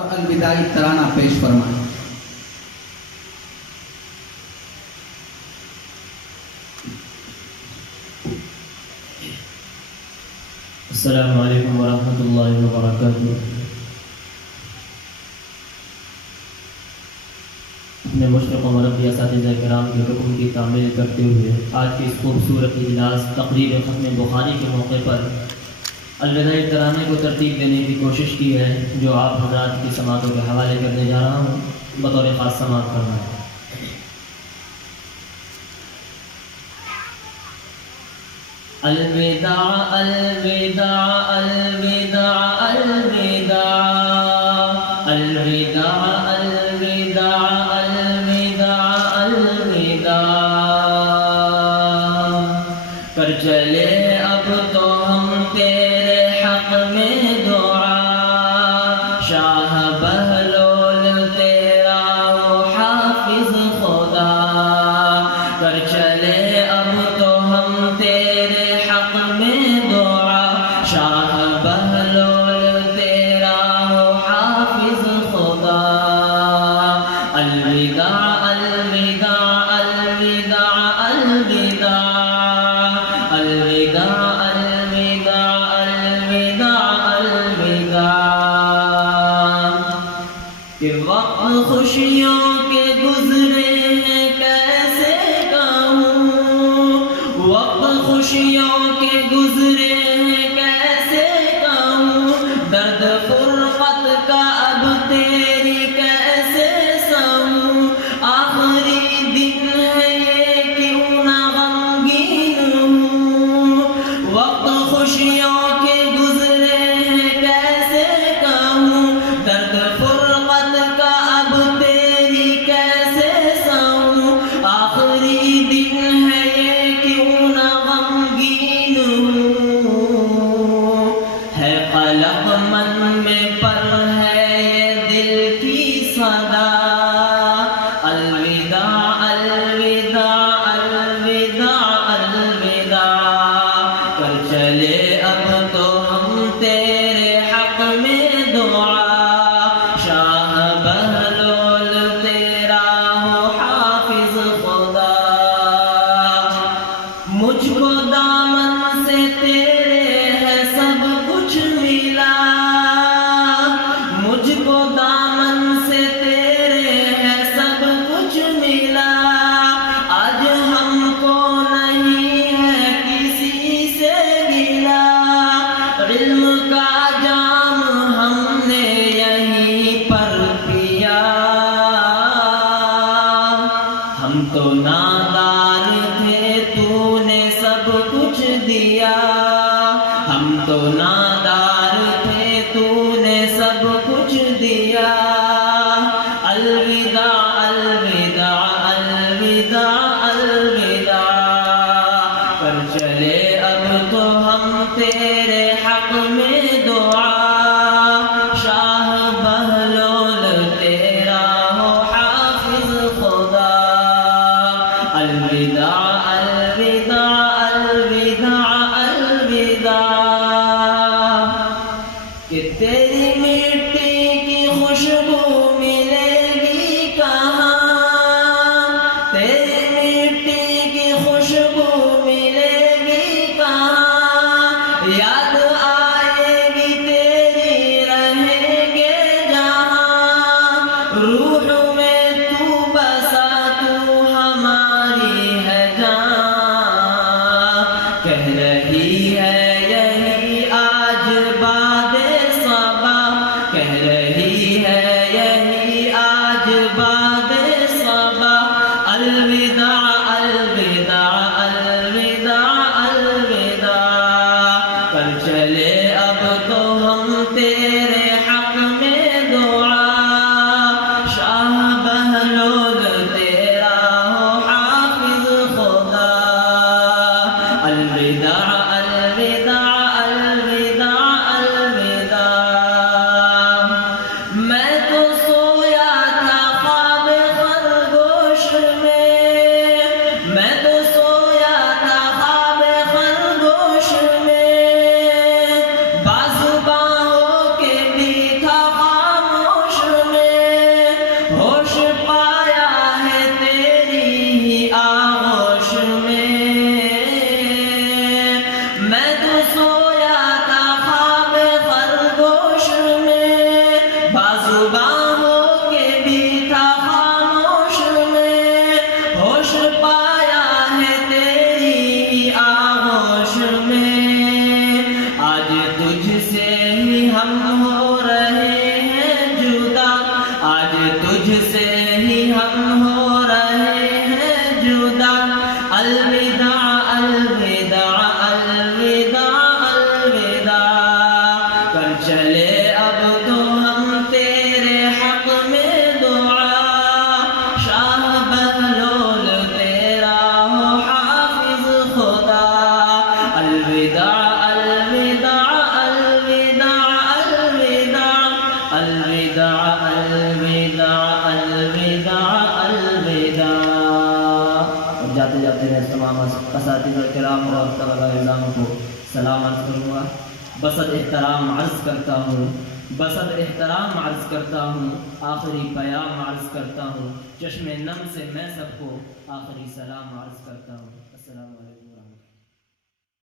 اور الوداعی ترانہ پیش فرمائیں۔ السلام علیکم ورحمۃ اللہ وبرکاتہ۔ اپنے مشرق و مربی اساتذہ کرام کے حکم کی تعمیل کرتے ہوئے آج کی اس خوبصورت اجلاس تقریر ختم بخاری کے موقع پر الوداعی ترانے کو ترتیب دینے کی کوشش کی ہے، جو آپ حضرات کی سماعتوں کے حوالے کرنے جا رہا ہوں، بطور خاص سماعت کرنا ہے۔ الوداع الوداع الوداع الوداع الوداع الوداع الوداع الوداع کر چلے اب تو ہم تیرے حق میں دعا، شاہ بہلول تیرا ہو حافظ خدا، کر چلے اب تو ہم تیرے حق میں دعا، شاہ بہلول تیرا ہو حافظ خدا۔ الوداع الوداع الوداع الوداع الوداع الوداع الوداع الوداع۔ کہ وقت خوشیوں کے گزرے ہیں کیسے کہوں، وقت خوشیوں کے گزرے ہیں کیسے کہوں، درد فرقت کا اب تیری کیسے سہوں، آخری دن ہے یہ کیوں نہ غمگین ہوں، وقت خوشیوں کے گزرے ہیں کیسے کہوں، درد فرقت کا اب تیری کیسے سہوں، آخری دن ہے یہ کیوں نہ غمگین ہوں، ہے قلق من میں پر ہے یہ دل کی صدا۔ الوداع الوداع الوداع الوداع کر چلے اب تو ہم تیرے حق میں دعا، شاہ بہلول تیرا ہو حافظ خدا۔ مجھ کو دامن سے تیرے ہے سب کچھ ملا، مجھ کو دامن سے تیرے ہے سب کچھ ملا، آج ہم کو نہیں ہے کسی سے گلا، علم کا جام ہم نے یہیں پر پیا، ہم تو نادان تھے تو نے سب کچھ دیا، ہم تو نادار تھے تو نے سب کچھ دیا۔ الوداع الوداع الوداع الوداع کر چلے اب تو ہم تیرے حق میں دعا، شاہ بہلول تیرا ہو حافظ خدا۔ الوداع الوداع الوداع الوداع کہ تیری مٹی کی خوشبو ملے گی کہاں، تیری مٹی کی خوشبو ملے گی کہاں، یاد آئے گی تیری رہیں گے جہاں، روح میں تو بسا تو ہماری ہے جان، کہہ رہی ہے یہی آج باد صبا، کہہ رہی ہے یہی آج باد صبا۔ الوداع الوداع الوداع الوداع کر چلے اب تو ہم تیرے حق میں دعا، شاہ بہلول تیرا ہو حافظ خدا۔ الوداع الوداع الوداع الوداع میں الوداع الوداع الوداع الوداع. اور جاتے جاتے میں تمام اساتذہ کرام اور طلباء اعزام کو سلام عرض کروں گا. بسط احترام عرض کرتا ہوں، بسط احترام عرض کرتا ہوں، آخری پیام عرض کرتا ہوں، چشم نم سے میں سب کو آخری سلام عرض کرتا ہوں. السلام علیکم.